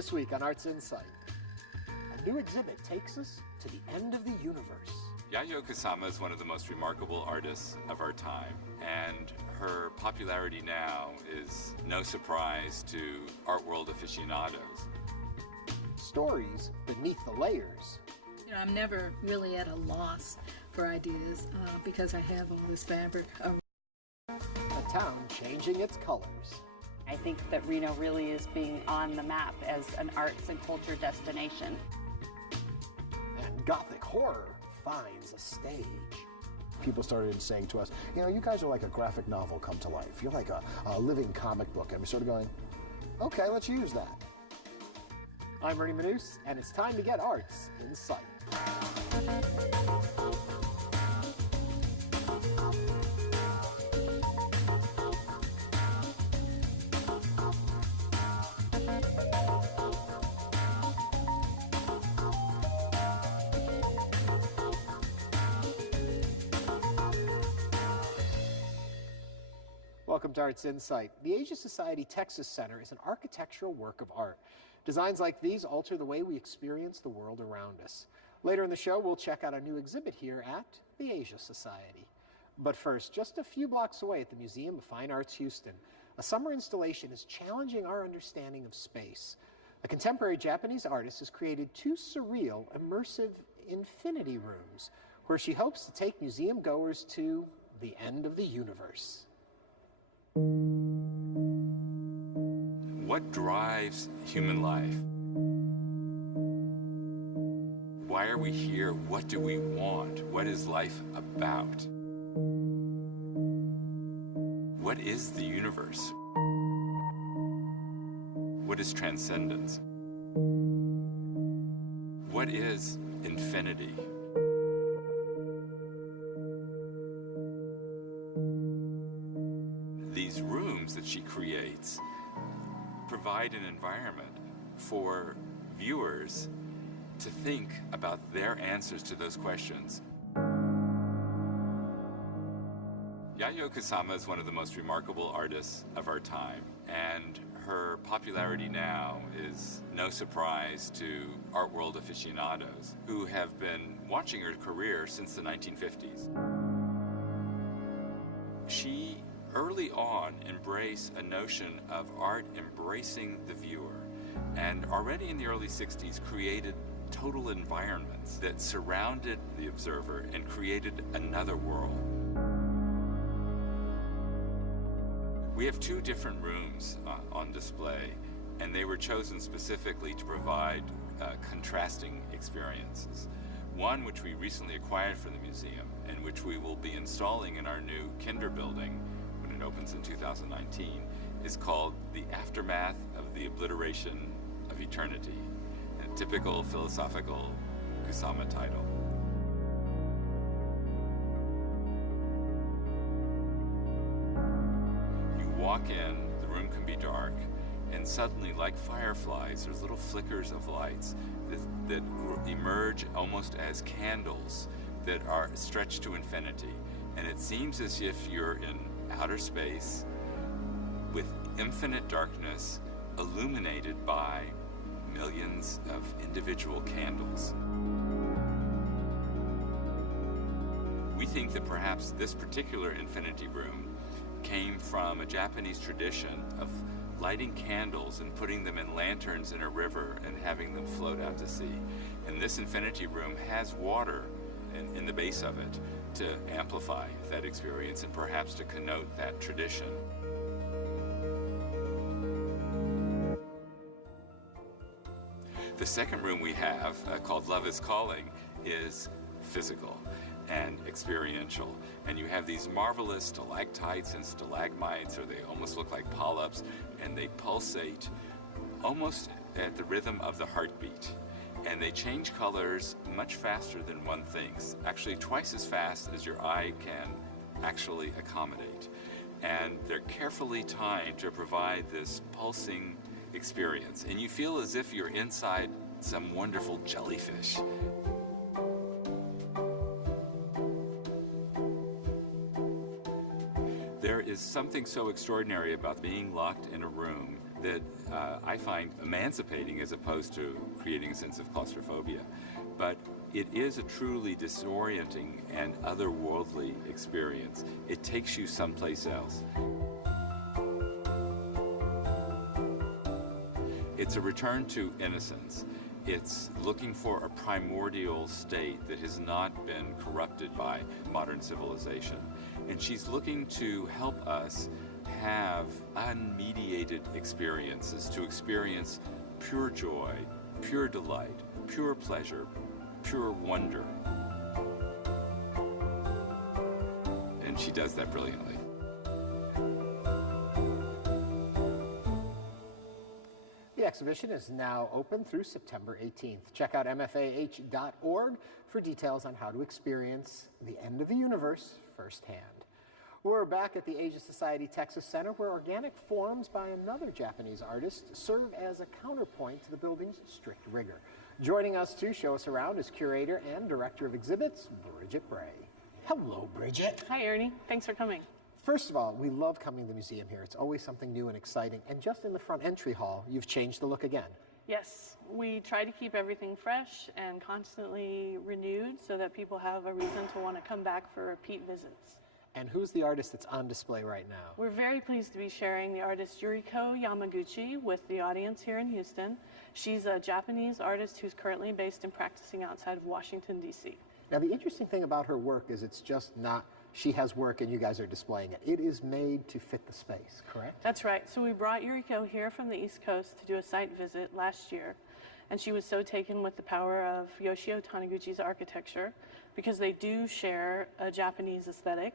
This week on Arts Insight, a new exhibit takes us to the end of the universe. Yayoi Kusama is one of the most remarkable artists of our time, and her popularity now is no surprise to art world aficionados. Stories beneath the layers. You know, I'm never really at a loss for ideas because I have all this fabric. A town changing its colors. I think that Reno really is being on the map as an arts and culture destination. And Gothic horror finds a stage. People started saying to us, you know, you guys are like a graphic novel come to life. You're like a living comic book. And we're sort of going, okay, let's use that. I'm Reno Murals, and it's time to get Arts in Sight. Welcome to Arts Insight. The Asia Society Texas Center is an architectural work of art. Designs like these alter the way we experience the world around us. Later in the show, we'll check out a new exhibit here at the Asia Society. But first, just a few blocks away at the Museum of Fine Arts Houston, a summer installation is challenging our understanding of space. A contemporary Japanese artist has created two surreal, immersive infinity rooms where she hopes to take museum goers to the end of the universe. What drives human life? Why are we here? What do we want? What is life about? What is the universe? What is transcendence? What is infinity? These rooms that she creates provide an environment for viewers to think about their answers to those questions. Yayoi Kusama is one of the most remarkable artists of our time, and her popularity now is no surprise to art world aficionados who have been watching her career since the 1950s. She early on embraced a notion of art embracing the viewer, and already in the early 60s created total environments that surrounded the observer and created another world. We have two different rooms on display, and they were chosen specifically to provide contrasting experiences. One which we recently acquired for the museum and which we will be installing in our new Kinder building when it opens in 2019 is called The Aftermath of the Obliteration of Eternity, a typical philosophical Kusama title. You walk in, the room can be dark, and suddenly, like fireflies, there's little flickers of lights that emerge almost as candles that are stretched to infinity. And it seems as if you're in outer space with infinite darkness illuminated by millions of individual candles. We think that perhaps this particular infinity room came from a Japanese tradition of lighting candles and putting them in lanterns in a river and having them float out to sea. And this infinity room has water in the base of it to amplify that experience and perhaps to connote that tradition. The second room we have, called Love is Calling, is physical and experiential. And you have these marvelous stalactites and stalagmites, or they almost look like polyps, and they pulsate almost at the rhythm of the heartbeat. And they change colors much faster than one thinks, actually twice as fast as your eye can actually accommodate. And they're carefully timed to provide this pulsing experience. And you feel as if you're inside some wonderful jellyfish. There is is something so extraordinary about being locked in a room that I find emancipating as opposed to creating a sense of claustrophobia. But it is a truly disorienting and otherworldly experience. It takes you someplace else. It's a return to innocence. It's looking for a primordial state that has not been corrupted by modern civilization. And she's looking to help us have unmediated experiences, to experience pure joy, pure delight, pure pleasure, pure wonder. And she does that brilliantly. The exhibition is now open through September 18th. Check out mfah.org for details on how to experience the end of the universe firsthand. We're back at the Asia Society Texas Center, where organic forms by another Japanese artist serve as a counterpoint to the building's strict rigor. Joining us to show us around is curator and director of exhibits, Bridget Bray. Hello, Bridget. Hi, Ernie. Thanks for coming. First of all, we love coming to the museum here. It's always something new and exciting. And just in the front entry hall, you've changed the look again. Yes, we try to keep everything fresh and constantly renewed so that people have a reason to want to come back for repeat visits. And who's the artist that's on display right now? We're very pleased to be sharing the artist Yuriko Yamaguchi with the audience here in Houston. She's a Japanese artist who's currently based and practicing outside of Washington, D.C. Now, the interesting thing about her work is it's just not she has work and you guys are displaying it. It is made to fit the space, correct? That's right. So we brought Yuriko here from the East Coast to do a site visit last year. And she was so taken with the power of Yoshio Taniguchi's architecture, because they do share a Japanese aesthetic,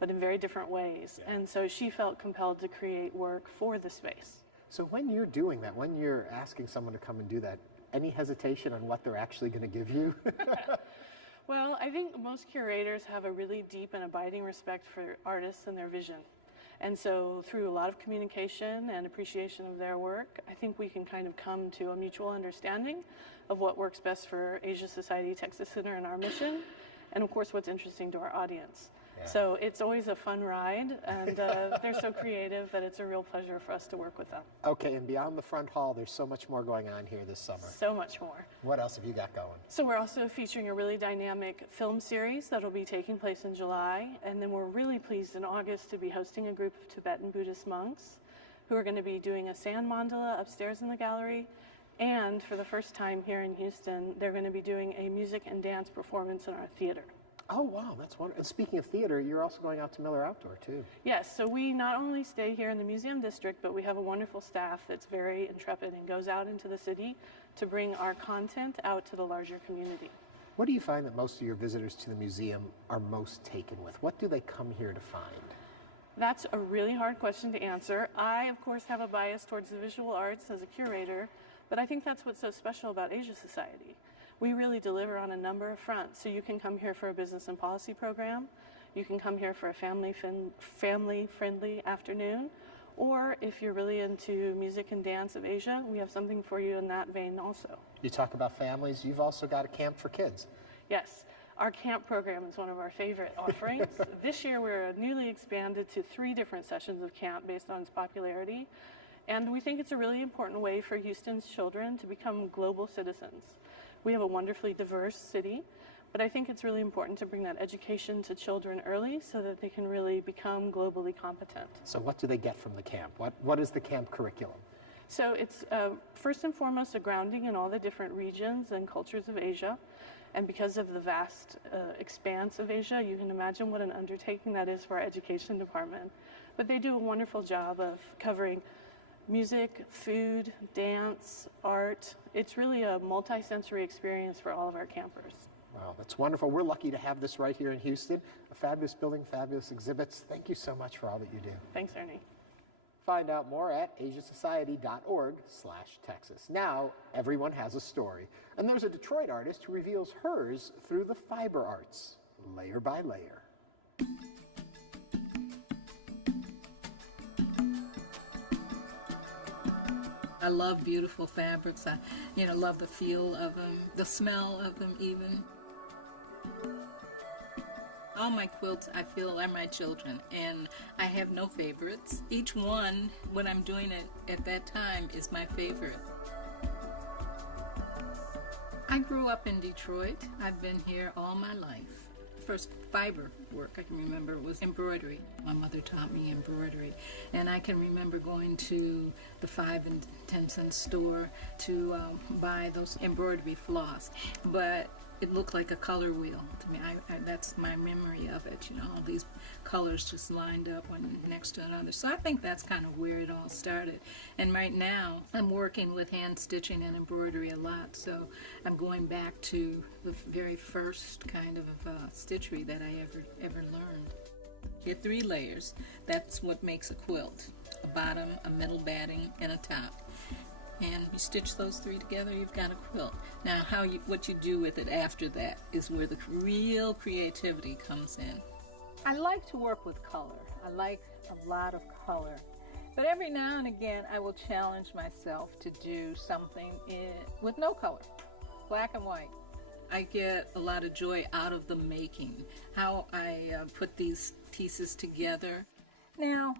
but in very different ways. Yeah. And so she felt compelled to create work for the space. So when you're doing that, when you're asking someone to come and do that, any hesitation on what they're actually going to give you? Well, I think most curators have a really deep and abiding respect for artists and their vision. And so through a lot of communication and appreciation of their work, I think we can kind of come to a mutual understanding of what works best for Asia Society Texas Center and our mission, and of course what's interesting to our audience. Yeah. So it's always a fun ride, and they're so creative that it's a real pleasure for us to work with them. Okay, and beyond the front hall, there's so much more going on here this summer. So much more. What else have you got going? So we're also featuring a really dynamic film series that'll be taking place in July, and then we're really pleased in August to be hosting a group of Tibetan Buddhist monks who are going to be doing a sand mandala upstairs in the gallery, and for the first time here in Houston, they're going to be doing a music and dance performance in our theater. Oh, wow, that's wonderful. And speaking of theater, you're also going out to Miller Outdoor, too. Yes, so we not only stay here in the museum district, but we have a wonderful staff that's very intrepid and goes out into the city to bring our content out to the larger community. What do you find that most of your visitors to the museum are most taken with? What do they come here to find? That's a really hard question to answer. I, of course, have a bias towards the visual arts as a curator, but I think that's what's so special about Asia Society. We really deliver on a number of fronts. So you can come here for a business and policy program, you can come here for a family-friendly afternoon, or if you're really into music and dance of Asia, we have something for you in that vein also. You talk about families, you've also got a camp for kids. Yes, our camp program is one of our favorite offerings. This year we're newly expanded to 3 different sessions of camp based on its popularity, and we think it's a really important way for Houston's children to become global citizens. We have a wonderfully diverse city, but I think it's really important to bring that education to children early so that they can really become globally competent. So what do they get from the camp? What is the camp curriculum? So it's first and foremost a grounding in all the different regions and cultures of Asia. And because of the vast expanse of Asia, you can imagine what an undertaking that is for our education department. But they do a wonderful job of covering music, food, dance, art. It's really a multi-sensory experience for all of our campers. Wow, that's wonderful. We're lucky to have this right here in Houston. A fabulous building, fabulous exhibits. Thank you so much for all that you do. Thanks, Ernie. Find out more at asiasociety.org/Texas. Now, everyone has a story. And there's a Detroit artist who reveals hers through the fiber arts, layer by layer. I love beautiful fabrics. I, love the feel of them, the smell of them even. All my quilts, I feel, are my children, and I have no favorites. Each one, when I'm doing it at that time, is my favorite. I grew up in Detroit. I've been here all my life. First fiber work I can remember was embroidery. My mother taught me embroidery, and I can remember going to the 5 and 10 cent store to buy those embroidery floss, but it looked like a color wheel to me. That's my memory of it, you know, all these colors just lined up one next to another. So I think that's kind of where it all started. And right now I'm working with hand stitching and embroidery a lot, so I'm going back to the very first kind of stitchery that I ever learned. You get 3 layers. That's what makes a quilt: a bottom, a middle batting, and a top. And you stitch those 3 together, you've got a quilt. Now, what you do with it after that is where the real creativity comes in. I like to work with color. I like a lot of color. But every now and again, I will challenge myself to do something with no color, black and white. I get a lot of joy out of the making, how I put these pieces together. Now,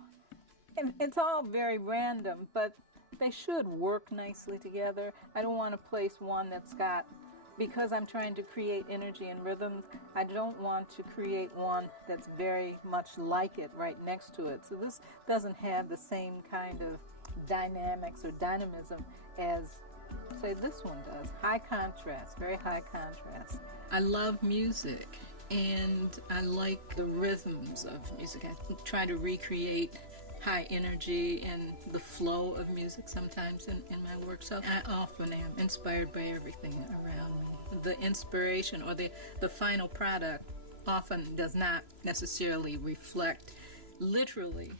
it's all very random, but they should work nicely together. I don't want to place one that's got, because I'm trying to create energy and rhythm, I don't want to create one that's very much like it right next to it. So this doesn't have the same kind of dynamics or dynamism as, say, this one does. High contrast, very high contrast. I love music, and I like the rhythms of music. I try to recreate high energy and the flow of music sometimes in my work. So I often am inspired by everything around me. The inspiration or the final product often does not necessarily reflect literally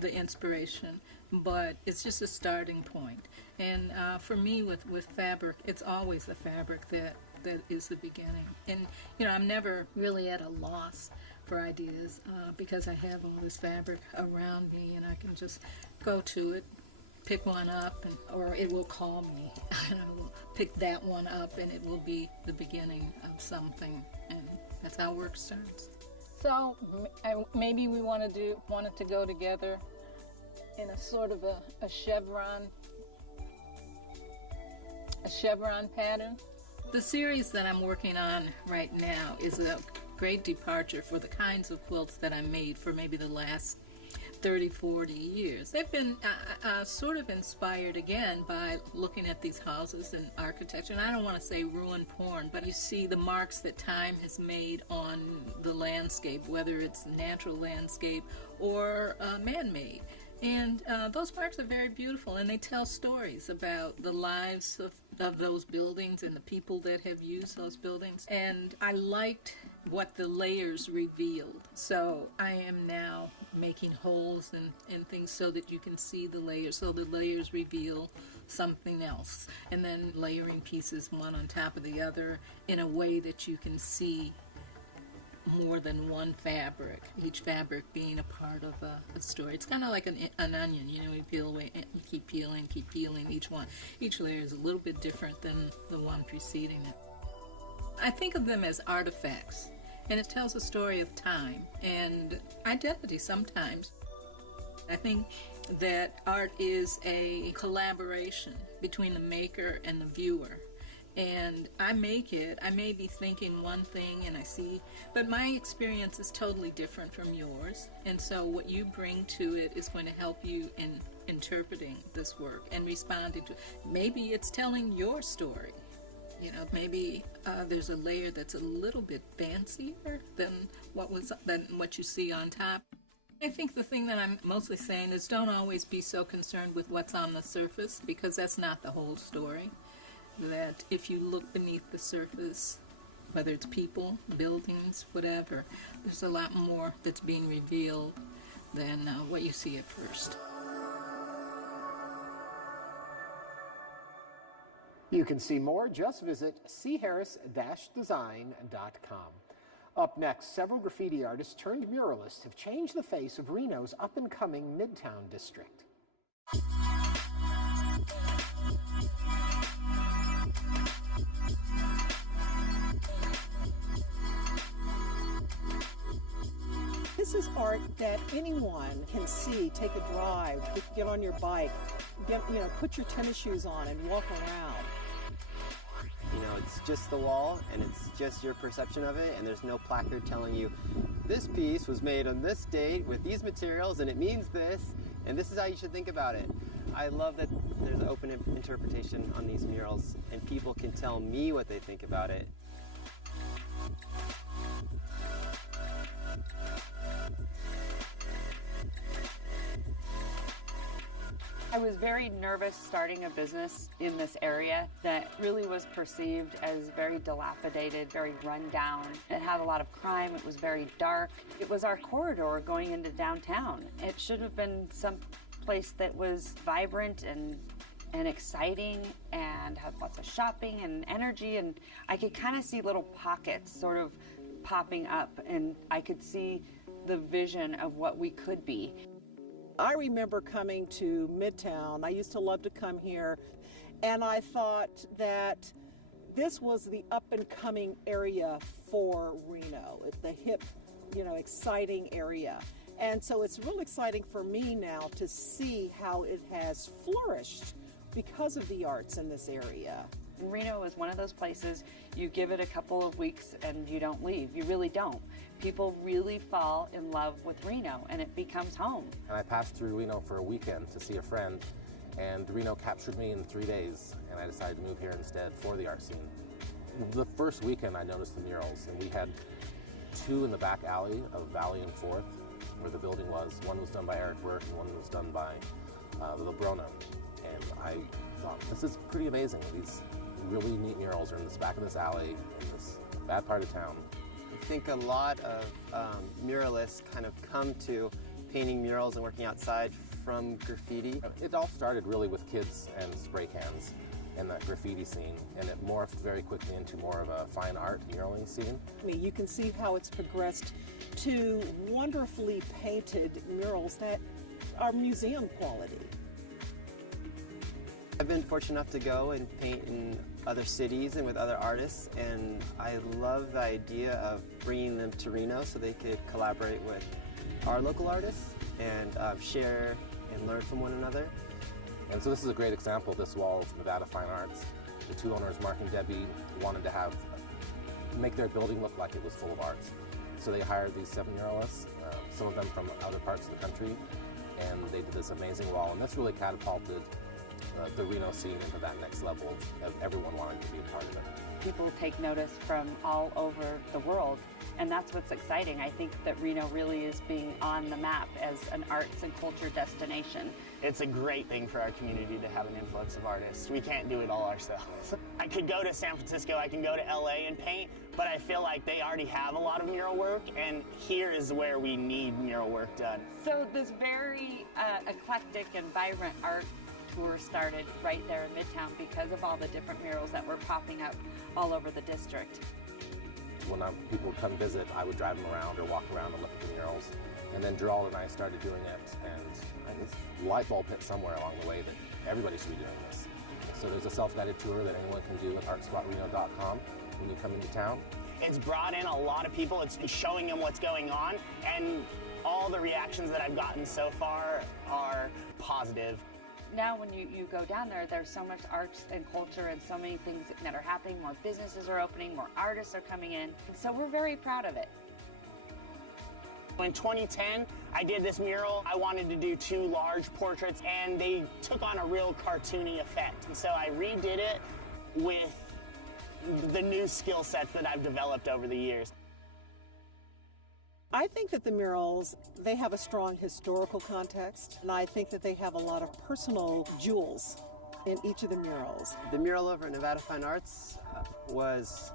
the inspiration, but it's just a starting point. And for me with fabric, it's always the fabric that is the beginning. And you know, I'm never really at a loss for ideas because I have all this fabric around me, and I can just go to it, pick one up, or it will call me. And I will pick that one up, and it will be the beginning of something, and that's how work starts. So maybe we want it to go together in a sort of a chevron pattern. The series that I'm working on right now is a great departure for the kinds of quilts that I made for maybe the last 30, 40 years. They've been sort of inspired again by looking at these houses and architecture. And I don't want to say ruin porn, but you see the marks that time has made on the landscape, whether it's natural landscape or man-made. And those marks are very beautiful, and they tell stories about the lives of those buildings and the people that have used those buildings. And I liked what the layers revealed. So I am now making holes and things so that you can see the layers. So the layers reveal something else. And then layering pieces one on top of the other in a way that you can see more than one fabric, each fabric being a part of a story. It's kind of like an onion, you know, you peel away, you keep peeling each one. Each layer is a little bit different than the one preceding it. I think of them as artifacts, and it tells a story of time and identity sometimes. I think that art is a collaboration between the maker and the viewer. And I make it, I may be thinking one thing and I see, but my experience is totally different from yours. And so what you bring to it is going to help you in interpreting this work and responding to it. Maybe it's telling your story. You know, maybe there's a layer that's a little bit fancier than what you see on top. I think the thing that I'm mostly saying is don't always be so concerned with what's on the surface, because that's not the whole story. That if you look beneath the surface, whether it's people, buildings, whatever, there's a lot more that's being revealed than what you see at first. You can see more. Just visit charris-design.com. Up next, several graffiti artists turned muralists have changed the face of Reno's up-and-coming Midtown district. This is art that anyone can see, take a drive, get on your bike, put your tennis shoes on and walk around. You know, it's just the wall and it's just your perception of it, and there's no placard telling you this piece was made on this date with these materials and it means this and this is how you should think about it. I love that there's an open interpretation on these murals and people can tell me what they think about it. I was very nervous starting a business in this area that really was perceived as very dilapidated, very run down. It had a lot of crime, it was very dark. It was our corridor going into downtown. It should have been some place that was vibrant and exciting and had lots of shopping and energy, and I could kind of see little pockets sort of popping up, and I could see the vision of what we could be. I remember coming to Midtown. I used to love to come here, and I thought that this was the up-and-coming area for Reno, the hip, exciting area. And so it's real exciting for me now to see how it has flourished because of the arts in this area. Reno is one of those places you give it a couple of weeks and you don't leave. You really don't. People really fall in love with Reno and it becomes home. And I passed through Reno for a weekend to see a friend, and Reno captured me in 3 days, and I decided to move here instead for the art scene. The first weekend I noticed the murals, and we had two in the back alley of Valley and 4th where the building was. One was done by Eric Burke and one was done by the Lebrona. And I thought, this is pretty amazing. These really neat murals are in this back of this alley in this bad part of town. I think a lot of muralists kind of come to painting murals and working outside from graffiti. It all started really with kids and spray cans and that graffiti scene, and it morphed very quickly into more of a fine art muraling scene. You can see how it's progressed to wonderfully painted murals that are museum quality. I've been fortunate enough to go and paint in other cities and with other artists, and I love the idea of bringing them to Reno so they could collaborate with our local artists and share and learn from one another. And so this is a great example, this wall of Nevada Fine Arts. The two owners, Mark and Debbie, wanted to make their building look like it was full of art. So they hired these 7 muralists, some of them from other parts of the country, and they did this amazing wall, and that's really catapulted the Reno scene into that next level of everyone wanting to be a part of it. People take notice from all over the world, and that's what's exciting. I think that Reno really is being on the map as an arts and culture destination. It's a great thing for our community to have an influx of artists. We can't do it all ourselves. I could go to San Francisco, I can go to LA and paint, but I feel like they already have a lot of mural work, and here is where we need mural work done. So this very eclectic and vibrant art tour started right there in Midtown because of all the different murals that were popping up all over the district. When people would come visit, I would drive them around or walk around and look at the murals. And then Gerald and I started doing it, and this light bulb hit somewhere along the way that everybody should be doing this. So there's a self-guided tour that anyone can do at artsquatreno.com when you come into town. It's brought in a lot of people, it's showing them what's going on, and all the reactions that I've gotten so far are positive. Now when you go down there, there's so much arts and culture and so many things that are happening. More businesses are opening, more artists are coming in. And so we're very proud of it. In 2010, I did this mural. I wanted to do 2 large portraits, and they took on a real cartoony effect. And so I redid it with the new skill sets that I've developed over the years. I think that the murals, they have a strong historical context, and I think that they have a lot of personal jewels in each of the murals. The mural over at Nevada Fine Arts was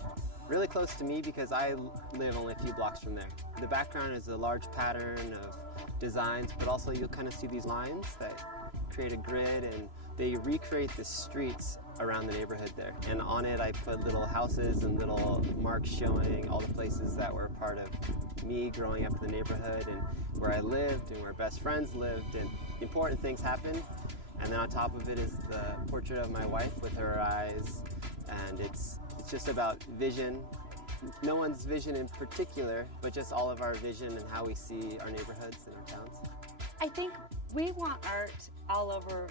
really close to me because I live only a few blocks from there. The background is a large pattern of designs, but also you'll kind of see these lines that create a grid, and they recreate the streets around the neighborhood there. And on it I put little houses and little marks showing all the places that were part of me growing up in the neighborhood and where I lived and where best friends lived, and important things happened. And then on top of it is the portrait of my wife with her eyes, and it's just about vision no one's vision in particular, but just all of our vision and how we see our neighborhoods and our towns. I think we want art all over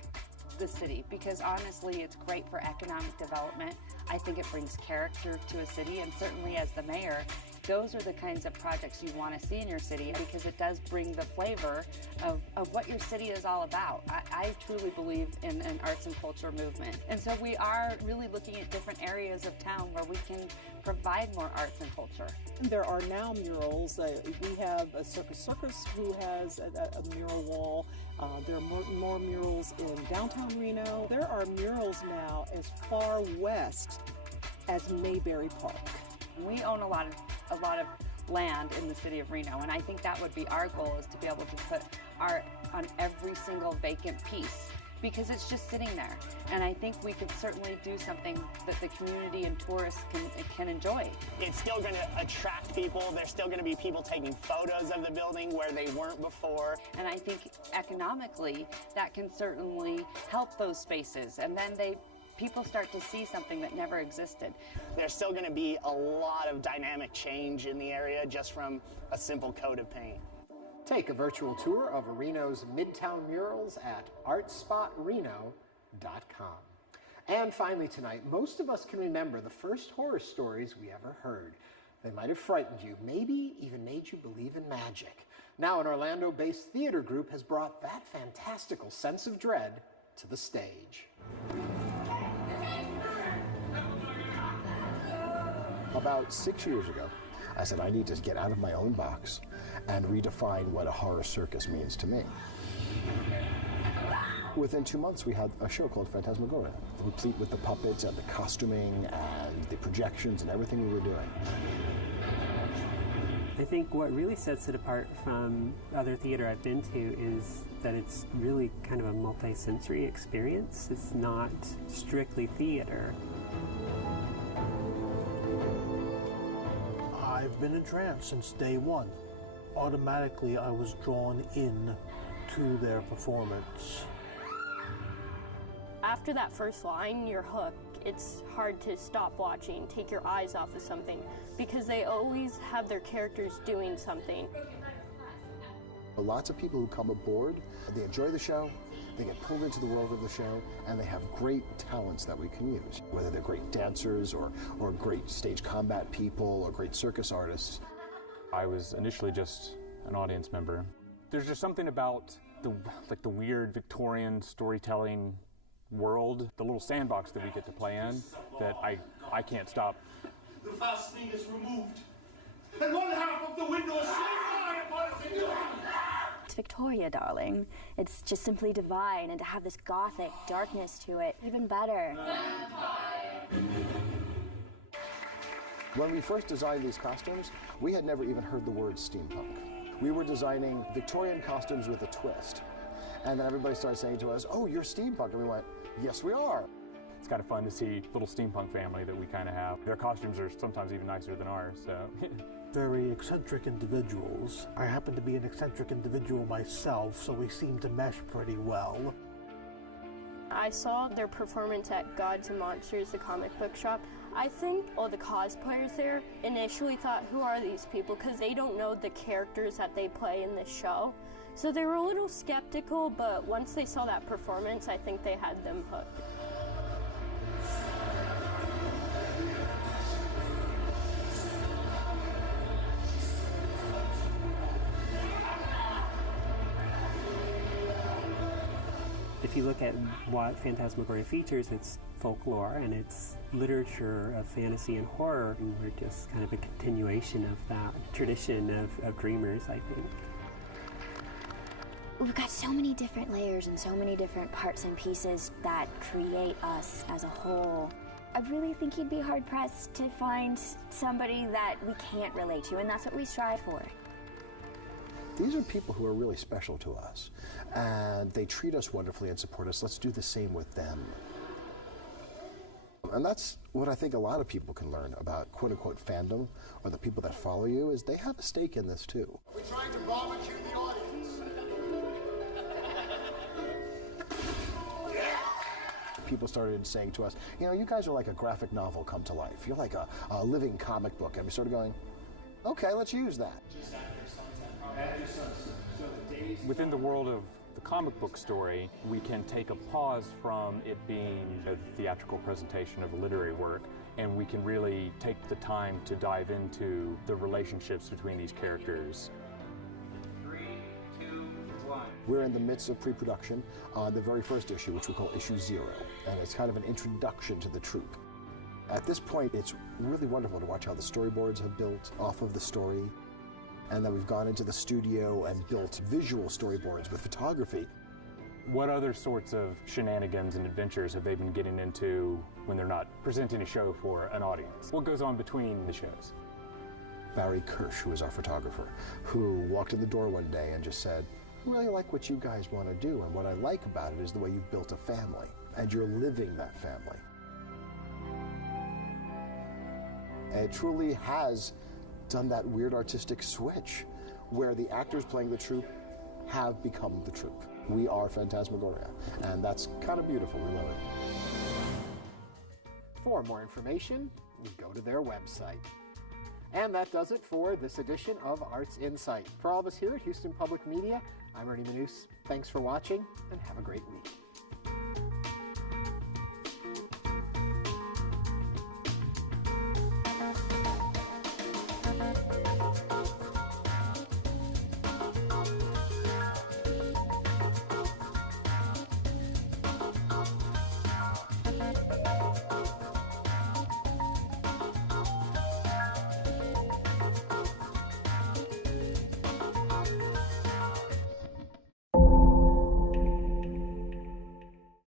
the city because honestly it's great for economic development. I think it brings character to a city, and certainly as the mayor, those are the kinds of projects you want to see in your city because it does bring the flavor of what your city is all about. I truly believe in an arts and culture movement. And so we are really looking at different areas of town where we can provide more arts and culture. There are now murals. We have a Circus who has a mural wall. There are more murals in downtown Reno. There are murals now as far west as Mayberry Park. We own a lot of land in the city of Reno, and I think that would be our goal, is to be able to put art on every single vacant piece because it's just sitting there. And I think we could certainly do something that the community and tourists can enjoy. It's still going to attract people. There's still going to be people taking photos of the building where they weren't before. And I think economically that can certainly help those spaces, and then people start to see something that never existed. There's still going to be a lot of dynamic change in the area just from a simple coat of paint. Take a virtual tour of Reno's Midtown murals at artspotreno.com. And finally tonight, most of us can remember the first horror stories we ever heard. They might have frightened you, maybe even made you believe in magic. Now an Orlando-based theater group has brought that fantastical sense of dread to the stage. About 6 years ago, I said I need to get out of my own box and redefine what a horror circus means to me. Within 2 months, we had a show called Phantasmagoria, replete with the puppets and the costuming and the projections and everything we were doing. I think what really sets it apart from other theater I've been to is that it's really kind of a multi-sensory experience. It's not strictly theater. I've been entranced since day one. Automatically, I was drawn in to their performance. After that first line, you're hooked. It's hard to stop watching, take your eyes off of something, because they always have their characters doing something. Lots of people who come aboard, they enjoy the show, they get pulled into the world of the show, and they have great talents that we can use, whether they're great dancers or great stage combat people or great circus artists. I was initially just an audience member. There's just something about the weird Victorian storytelling world, the little sandbox that we get to play in, that I can't stop. The fastening is removed, and one half of the window is slammed upon its It's Victoria, darling. It's just simply divine, and to have this gothic darkness to it, even better. When we first designed these costumes, we had never even heard the word steampunk. We were designing Victorian costumes with a twist. And then everybody started saying to us, "Oh, you're steampunk." And we went, "Yes, we are." It's kind of fun to see little steampunk family that we kind of have. Their costumes are sometimes even nicer than ours, so. Very eccentric individuals. I happen to be an eccentric individual myself, so we seem to mesh pretty well. I saw their performance at Gods and Monsters, the comic book shop. I think all the cosplayers there initially thought, who are these people? Because they don't know the characters that they play in this show. So they were a little skeptical, but once they saw that performance, I think they had them hooked. If you look at what Phantasmagoria features, it's folklore and it's literature of fantasy and horror, and we're just kind of a continuation of that tradition of dreamers, I think. We've got so many different layers and so many different parts and pieces that create us as a whole. I really think you'd be hard-pressed to find somebody that we can't relate to, and that's what we strive for. These are people who are really special to us, and they treat us wonderfully and support us. Let's do the same with them. And that's what I think a lot of people can learn about quote-unquote fandom, or the people that follow you, is they have a stake in this too. We're trying to barbecue the audience. people started saying to us, you know, you guys are like a graphic novel come to life. You're like a living comic book. And we started going, okay, let's use that. Within the world of the comic book story, we can take a pause from it being a theatrical presentation of a literary work, and we can really take the time to dive into the relationships between these characters. 3, 2, 1. We're in the midst of pre-production on the very first issue, which we call Issue 0, and it's kind of an introduction to the troupe. At this point, it's really wonderful to watch how the storyboards have built off of the story, and then we've gone into the studio and built visual storyboards with photography. What other sorts of shenanigans and adventures have they been getting into when they're not presenting a show for an audience? What goes on between the shows? Barry Kirsch, who is our photographer, who walked in the door one day and just said, I really like what you guys want to do, and what I like about it is the way you've built a family, and you're living that family. And it truly has done that weird artistic switch where the actors playing the troupe have become the troupe. We are Phantasmagoria, and that's kind of beautiful. We love it. For more information, you go to their website. And that does it for this edition of Arts Insight. For all of us here at Houston Public Media, I'm Ernie Manous. Thanks for watching, and have a great week.